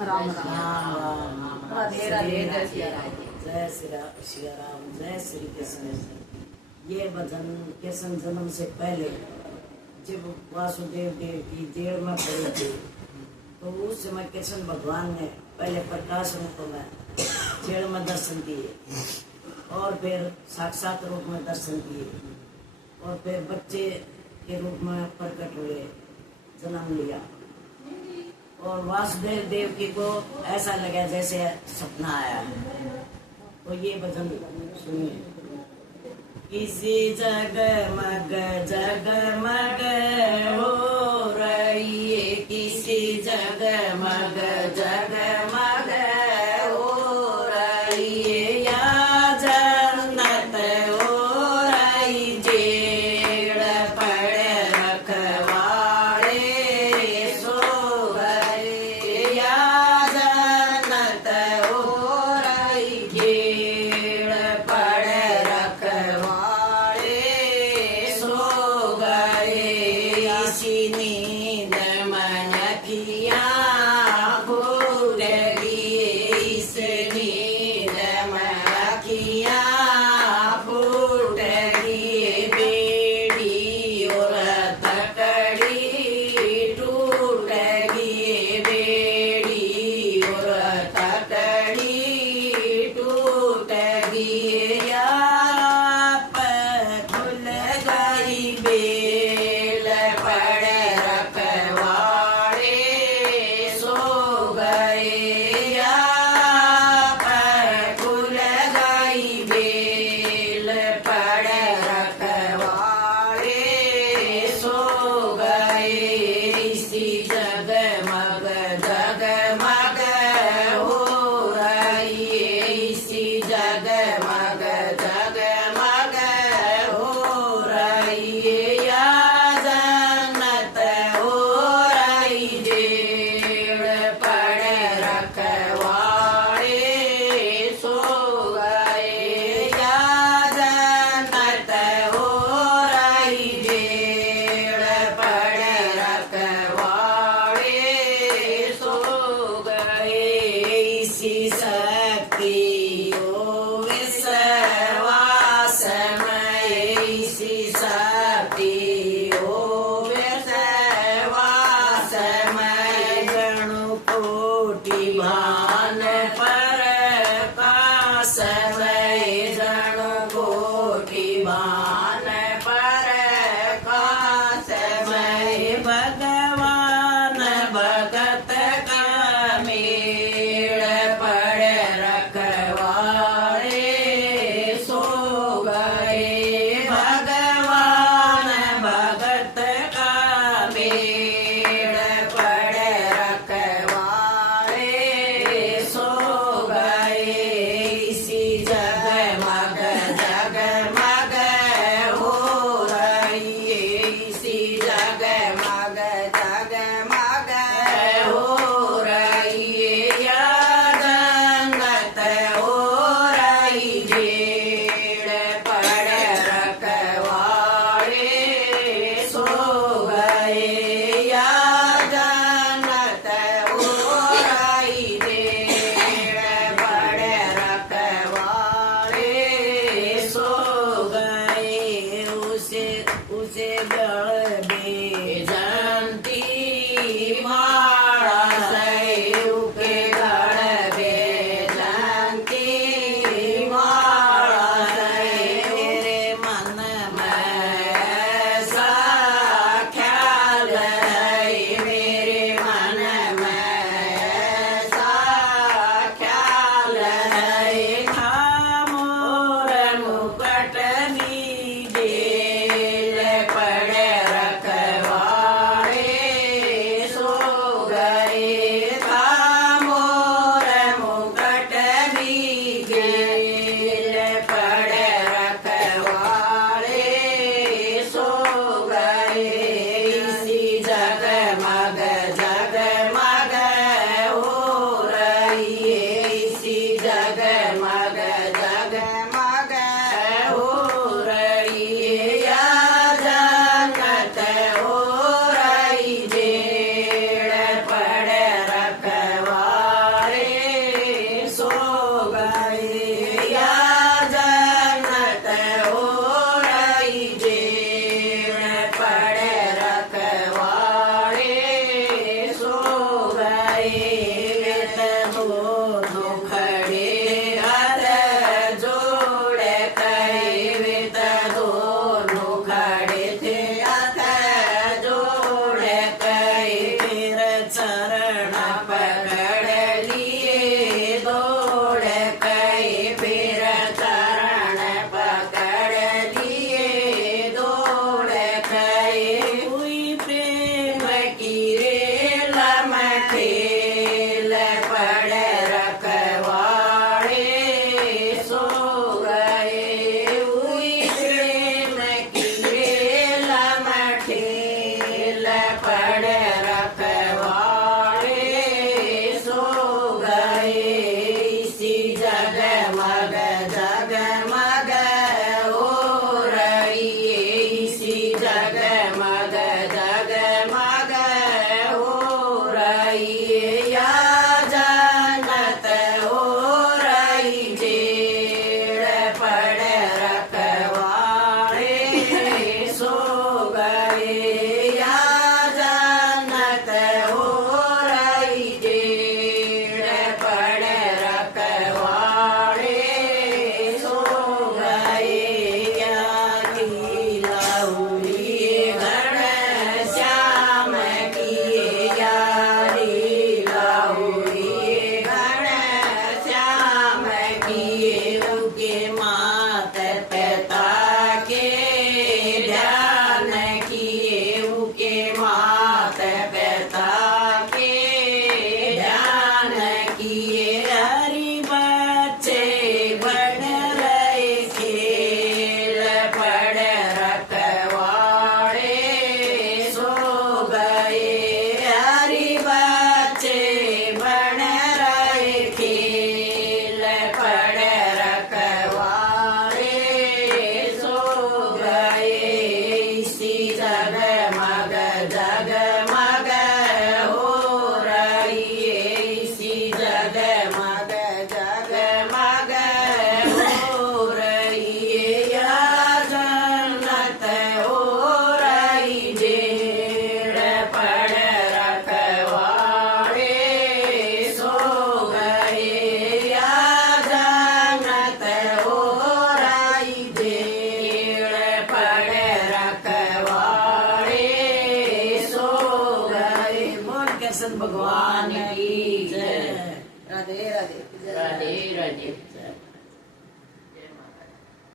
राम राम। राम राम। राधे राधे, जय सिया राम। जय सिया राम, जय श्री कृष्ण। ये भजन कृष्ण जन्म से पहले जब वासुदेव देव की जेल में पड़े थे तो उस समय कृष्ण भगवान ने पहले प्रकाश रूप में जेल में दर्शन दिए और फिर साक्षात रूप में दर्शन दिए और फिर बच्चे के रूप में प्रकट हुए, जन्म लिया। और वासुदेव देव की को ऐसा लगा जैसे सपना आया है। तो ये भजन सुनिए। किसी जगमग जगमग हो रही है, किसी जगमग जगमग हो रही है, या जन्नत हो रही जेड़ पड़े रखवाड़े सो गए, या जन्नत हो रही जेड़ पड़े रखवाड़े सो गए। इसी नींद मन किया भूल गई, वे दोनों खड़े हाथ जोड़े कई वे दोनों खड़े थे हाथ जोड़े कई फिर चरण पकड़ लिए दौड़े कई फिर चरण पकड़ लिए दौड़े कई हुई प्रेम की रेल में ठेल पड़ रखवाड़े सो गए हुई प्रेम की रेल में ठेल पड़ रखवाड़े सो गए इसी जगमग जगमग हो रही इसी जगमग जगमग हो रही या जानत हो रही जेड़ पड़ रखवाड़े सो गए या जानत हो रही जेड़ पड़ रखवाड़े सो गए या लीला हुई घन श्याम की या लीला हुई घन श्याम की उनके मात पिता के ध्यान किए उनके मात पिता के ध्यान किए हरि बच्चे बढ़ रहे खेल पड़ रखवाड़े सो गए हरि बच्चे बढ़ रहे खेल पड़ रखवाड़े सो गए इसी जगमग जगमग हो रही इसी जगमग जगमग हो रही या जन्नत हो रही जेड़ पड़ रखवाड़े सो गए या जन्नत हो रही जेड़ पड़ रखवाड़े सो गए बोल कृष्ण भगवान की जय राधे राधे राधे राधे